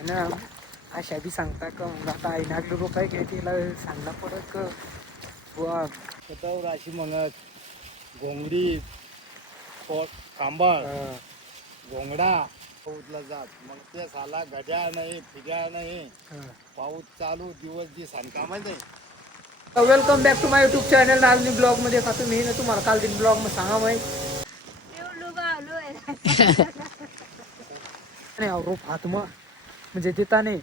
आणि अशा बी सांगता का मग आता आई नागली रुपये घे तिला सांगला पडत का बुवा स्वतःवर अशी म्हणत घोंगडी कांबळ घोंगडा पाऊसला जात मग ते साला घड्याळ नाही फिड्याळ नाही पाऊस चालू दिवस दिवस कामायचं नाही. Welcome back to my YouTube channel. आज मी ब्लॉग मध्ये का तुम्ही ना तुम्हाला काल दिन ब्लॉग मध्ये सांगा माहिती नाही रोप हात मग म्हणजे देता नाही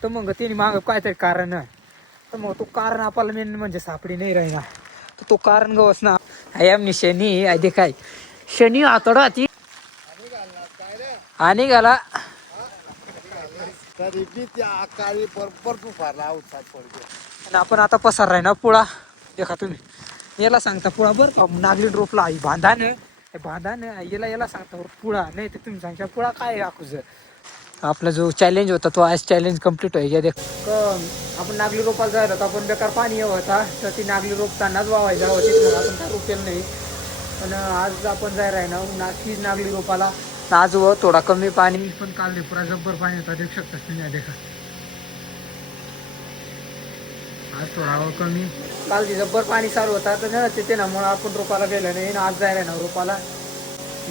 तर मग तिने माग काहीतरी कारण आहे तर मग तो कारण आपल्याला मेन म्हणजे सापडी नाही राहिला तर तो कारण गवस ना आमनी शनी आधी काय शनी आतडा ती आणि घाला तरी बी त्या आकाळी बरोबर तू फारला उत्साह पडतो. आणि आपण आता पसार राही ना पुळा देखा तुम्ही याला सांगता पुळा बरं नागली रोपला आई बांधा ना याला सांगता पुळा नाही तर तुम्ही सांगता पुळा काय आखूज आपला जो चॅलेंज होता तो आज चॅलेंज कम्प्लीट होईल देख आपण नागली रोपाला जायला होता आपण बेकार पाणी होता तर ती नागली रोप तानाच वावायचा होती म्हणून आपण काय रोपेल नाही पण आज आपण जायला आहे ना ती नागली रोपाला आज व थोडा कमी पाणी पण काल नाही पुरा जब्बर पाणी होता देऊ शकता तुम्ही देखा आज थोडा कमी काल जब्बर पाणी चालू होता तर तिथे ना म्हणून आपण रोपाला गेलो नाही आज जायला ना रोपाला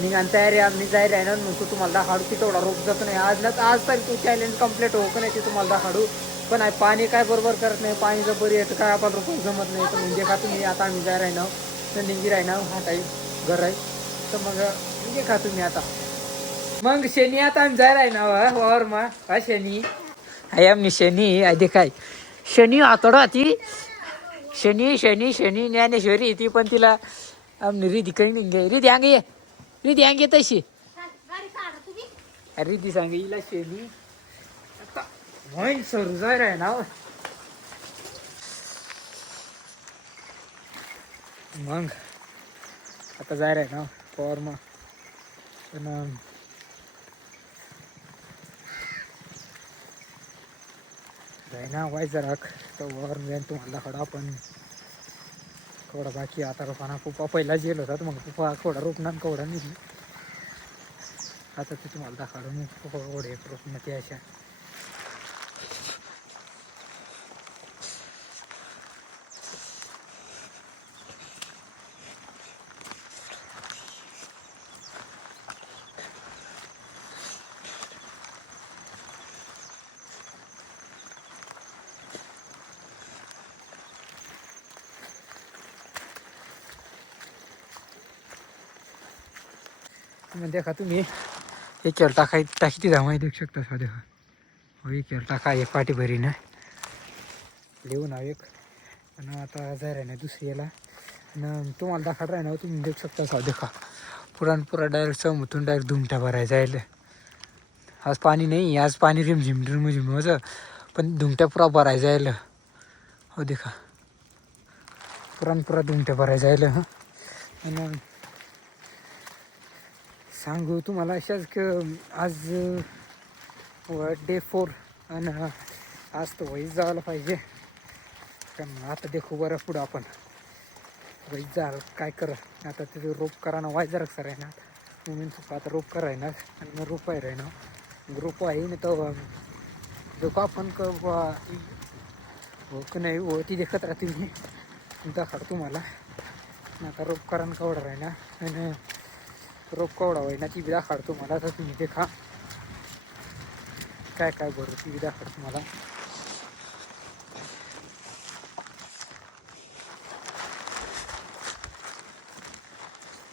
निघान तयारी आम्ही जायला आहे ना मग तुम्हाला दाखाडू की तेवढा रोप जात नाही आज तरी तू चॅलेंज कम्प्लीट हो का नाही ते तुम्हाला दाखाडू पण आहे पाणी काय बरोबर करत नाही पाणी जर बरी आहे तर काय आपण रोप जमत नाही तर म्हणजे का तुम्ही आता आम्ही जायला आहे ना तर निघी राही ना हा काही घर आहे तर मग निघे खा तुम्ही आता मग शनी आता आम्ही जायला आहे ना वर मग हा शनी आहे आम्ही शनी आधी काय शनी आतडा ती शनी शनी शनी ज्ञानेश्वरी ती पण तिला आमनी रिधी काही निघे रिधी अंगे ये रिधी अंगे तशी रिधी सांगे हिला शनी आता म्हण सरू जाय आहे ना मग आता जाय आहे ना पॉवर मग पण जाय ना वाय जरा तर वर जाईन तुम्हाला खडा पण थोडा बाकी आता रोपाना पुपा पहिला जेल होता मग पुपा थोडा रोपणार केवढा निघली आता ते तुम्हाला दाखवलं मग पुपा ओढे रोपणं ते अशा मग देखा तुम्ही हे केल टाकी ती धामाई देऊ शकता सा देखा हो हे केल टाका एक पाठी भरी ना लिहून एक आणि आता जाय राही ना दुसरी याला आणि तुम्हाला दाखवत राही ना तुम्ही देऊ शकता सा देखा पुरा डायरेक्ट चमूतून डायरेक्ट धुमट्या भरायला जायला आज पाणी नाही आज पाणी रिमझिम होतं पण धुमट्या पुरा भरायला जायला हो देखा पुरा धुमट्या भरायला जायला हां आणि सांगू तुम्हाला अशाच की आज डे 4 आणि आज तर वहीच जायला पाहिजे कारण आता देखू बरं पुढं आपण वहीच जा काय कर आता तिथे रोप करा ना वाय जरा सर आहे ना म्हणून आता रोप कराय ना आणि मग रोप आहे ना रोप आहे ना तर देखो आपण हो की नाही हो ती देखत राहते मी दाखवतो तुम्हाला आता रोप करा कवडा आहे ना आणि रोप कवडा होय ना ती बी दाखवतो मला तर तुम्ही देखा काय काय बरं ती बी दाखवतो मला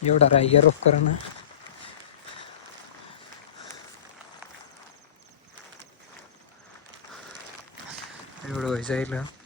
एवढा राही रोप करा ना एवढं व्हायचं जाईल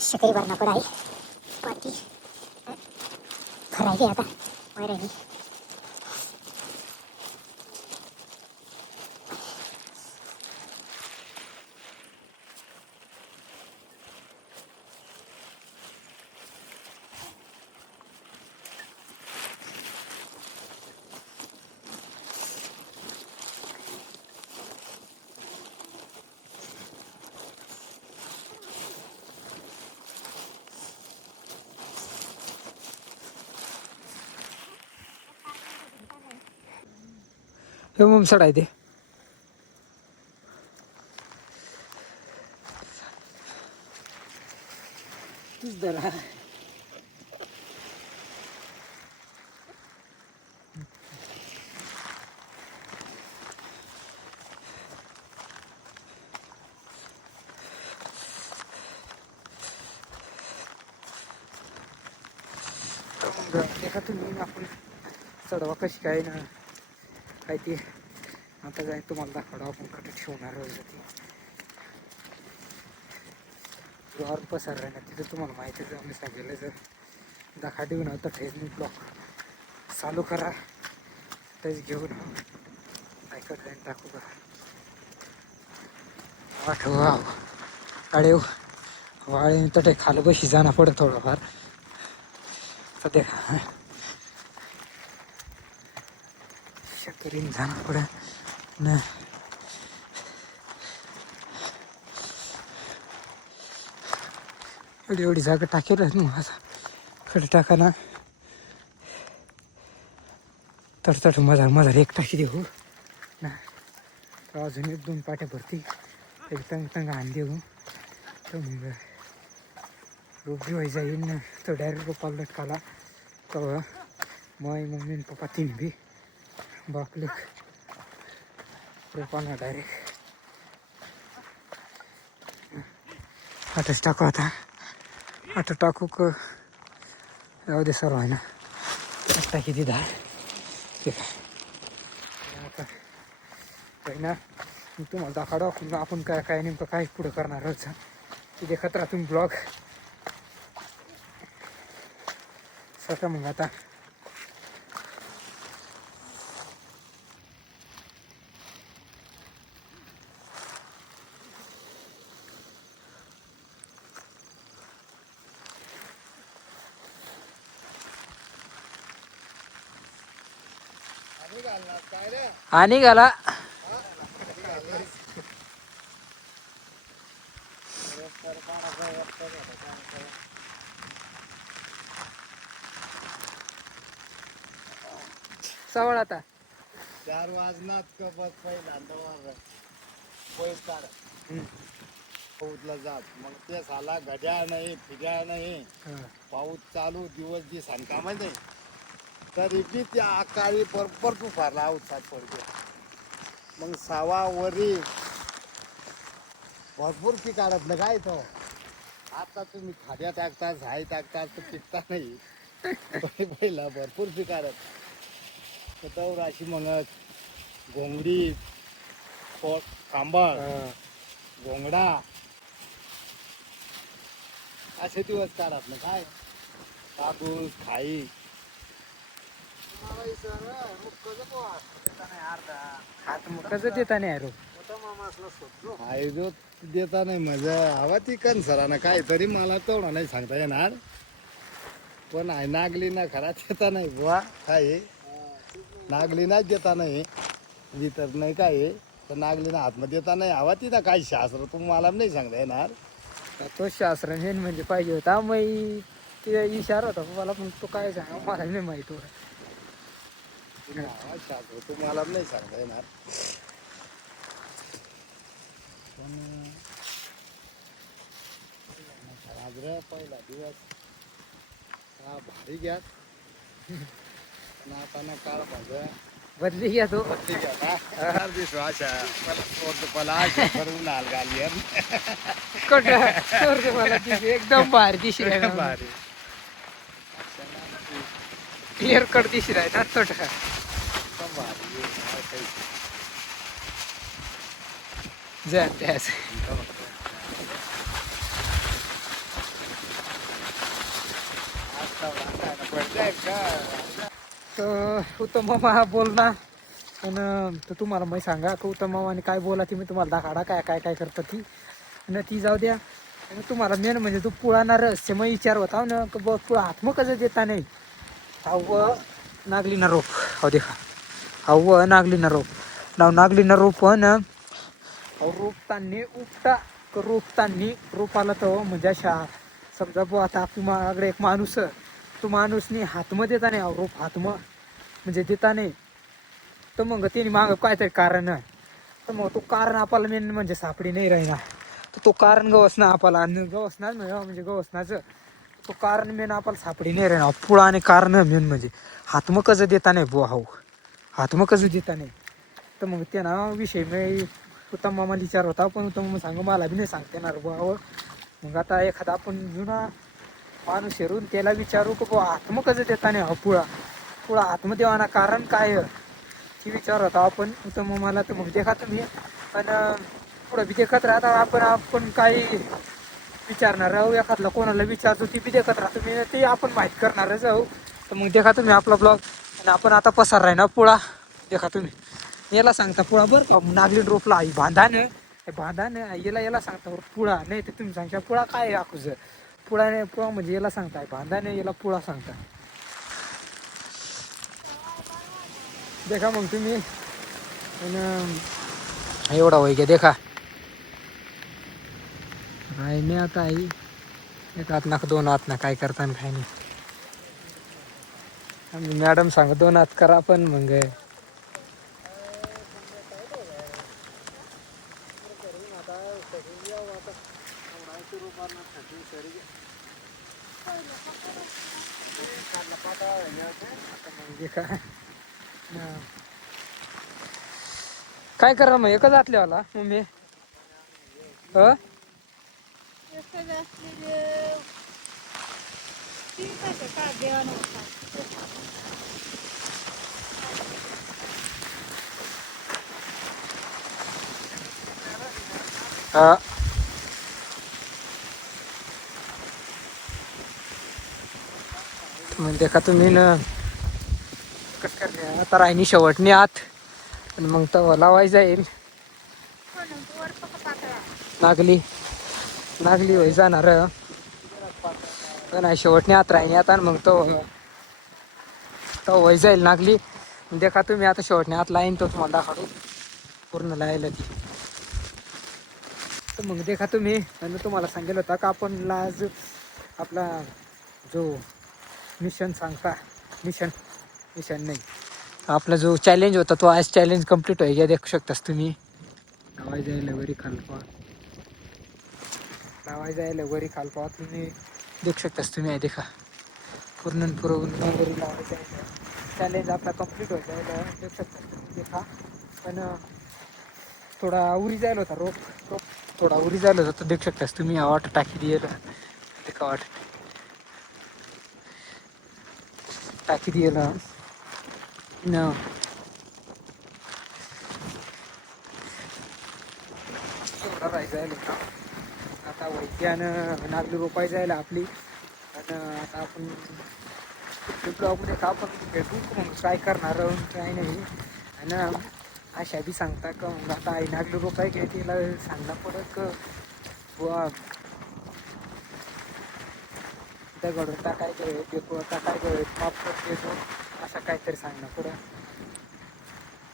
शकरी भरणं पण आहे बाकी खरायली आता वैराणी हे मुमसड आहे ते तीच दरा देखा तुम्ही आपण चढवा कशी काय ना काय ती आता जाईन तुम्हाला दाखवडा आपण कट ठेवणार रोज ती जोर पसर आहे ना तिथं तुम्हाला माहिती आहे मी सांगितलं जर दाखा देऊन आता फेसबुक ब्लॉक चालू करा तेच घेऊन ऐकत जाईन टाकू का आठवा अडे वाळे तटे खाली बशी जाणं पडत थोडंफार तर देखा शकरीन जाणं पडत ना एवढी एवढी जागा टाकेल मग असं कडे टाका ना तट मजार एक टाकी देऊ ना अजून एक दोन पाट्या भरती एक तंग आण देऊ तर मग रोप बी व्हायचा येईल ना तर डायरेक्ट रोपाला लटकाला तर माई मम्मी आणि पप्पा तीन बी बापले रोपाला डायरेक्ट आताच टाकू आता टाकू क जाऊ दे सर्व आहे ना टाकी ती दहा आता काही ना मी तुम्हाला दाखवतो आपण काय काय नेमकं काय पुढं करणार आहोत ते देखत राहा तुम्ही ब्लॉग स्वतः मग आता आणि घाला सवळ आता 4 वाजनात कबत पहिल्यांदा पैसा पाऊसला जात मग ते साला घड्याळ नाही फिड्याळ नाही पाऊस चालू दिवस जी सांगता तरी बी त्या आकाळी बरोबर तू फारला औसात पडतो मग सावा वरी भरपूर पिकाडत ना काय तो आता तुम्ही खाद्या टाकता झाय टाकता तर पिकता नाही पहिला भरपूर पिकाडत तर अशी मग घोंगडी कांबळ घोंगडा असे दिवस काढत ना काय कापूस खाई हात मग कसं देता नाही रोप जो देता नाही मजा हवा ती कन सरांना काहीतरी मला तेवढा नाही सांगता येणार पण आहे नागली ना खरा देता नाही बुवा काय नागली नाही देता नाही तर नाही काय तर नागलीना हातमध्ये देता नाही हवा तिथं काय शास्त्र तुम्हाला नाही सांगता येणार तो शास्त्र मेन म्हणजे पाहिजे होता मग ते इशारा होता मला पण तो काय सांगा मला नाही माहित होता शास्त्र तुम्हाला नाही सांगता येणार पण आज रे पहिला दिवस हा भारी घ्या आता ना काळ माझं बदली घ्या तो बदली घ्या दिसू आशा मला आशा करून आल गाली मला एकदम भारी दिसली आहे भारी क्लिअर कट दिसली आहे ना छोटा भारी जय त्यास तर उत्तम मामा बोल ना. पण तर तुम्हाला मी सांगा की उत्तम मामाने काय बोला ती मी तुम्हाला दाखाडा काय काय काय करतं ती आणि ती जाऊ द्या. आणि तुम्हाला मेन म्हणजे तो पुळाना रहस्यमय विचार होता ना की बघ पुळा हातमं कसं देता नाही. अव नागली ना रोप हो देखा. अव नागली ना रोप नाव नागली ना रोप ना रोपतानी उपटा रोपतानी रोपाला तो म्हणजे अशा समजा बुवा आता आपल्याकडे एक माणूस तो माणूसनी हातमं देता नाही रोप हातमं म्हणजे देता नाही. तर मग त्याने मागं काहीतरी कारण आहे. तर मग तो कारण आपल्याला मेन म्हणजे सापडी नाही राहिना. तर तो कारण गवसना आपल्याला आणि गवसणार म्हणजे गवसनाचं तो कारण मेन आपल्याला सापडी नाही राहिना. पुळा आणि कारण मेन म्हणजे हातमं कसं देता नाही बुवा हो हातमं कसं देता नाही. तर मग त्यांना विषय मी उत्तम मामाला विचार होता पण उत्तम मामा सांग मला बी नाही सांगता येणार बुवा. मग आता एखादा आपण जुना माणूस हेरून त्याला विचारू की बुवा हातमं कसं देता नाही हा पुळा पुळा हातमं देवाना कारण काय ती विचार होता आपण उत्तम मामाला. तर मग देखा तुम्ही पण पुढं बी देखत राहता आपण काही विचारणार आहो एखादला कोणाला विचारतो ती बी देखत राहतो मी ते आपण माहीत करणारच आहो. तर मग देखा तुम्ही आपला ब्लॉग आणि आपण आता पसार राही ना पुळा देखा तुम्ही याला सांगता पुळा बरं नागली रोपला आई बांधानं याला सांगता पुळा नाही तर तुम्ही सांगता पुळा काय आखूज पुळा नाही पुळा म्हणजे याला सांगताय बांधाने याला पुळा सांगता. देखा मग तुम्ही एवढा होई घ्या देखा काय नाही आता आई एक हात नाक दोन हात ना काय करता काय नाही. आम्ही मॅडम सांग 2 हात करा पण मग काय करा मग एकच आतल्यावाला मम्मी मग देखा तुम्ही ना कसं करते आता राहिनी शेवटणी आत आणि मग तर लावायचं जाईल नागली होई जाणार पण शेवटणी आत राहिनी आता मग तो वय जाईल नागली. देखा तुम्ही आता शेवटने आत लाईन तो तुम्हाला दाखवतो पूर्ण लायला ती. तर मग देखा तुम्ही आणि तुम्हाला सांगेल होता का आपण आज आपला जो मिशन नाही आपला जो चॅलेंज होता तो आज चॅलेंज कंप्लीट होई गया देखू शकतास तुम्ही. लावाय जायला वरी खालपा तुम्ही देखू शकतास तुम्ही आहे देखा पूर्ण वरी लावायचं आहे चॅलेंज आपला कंप्लीट होत जायला देखू शकतास तुम्ही देखा. पण थोडा उरी जायला होता रोप थोडा उरी जायला होता तर देखू शकतास तुम्ही वाट टाकी दिला देखा वाट टाकी दिला न जायला आता वैद्यानं नागली रोपाय जायला आपली आणि आता आपण ब्लॉगमध्ये का आपण भेटू मग काय करणार काय नाही. आणि अशा बी सांगता का मग आता आई नागली रोपाय घे तिला सांगणं पडत बुवा दगड टाकायचं पेपर टाकायचं माप देतो असं काहीतरी सांगणं पुढं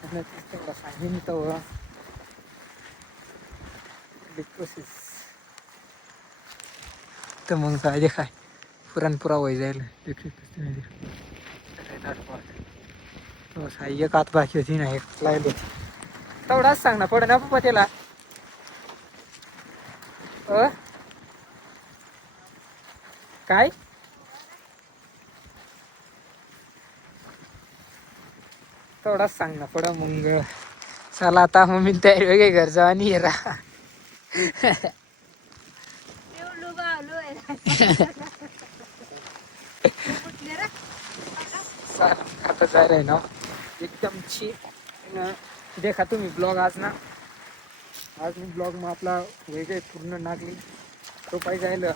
आणि तीच तेवढा सांगेन तर प्रोसेस. तर मग काय देखाय पुरणपुरा वय जाईल एक आत बाकी होती ना एक लागली होती तेवढाच सांग ना पड ना पप्पा त्याला काय तेवढाच सांग ना पड मग चला आता मम्मी तयारी वेगळी घर जाऊ आणि ये राहा. आता जायला आहे ना एकदम देखा तुम्ही ब्लॉग आज मी ब्लॉग मग आपला वेगळे पूर्ण नागली तो पाहिजे जायला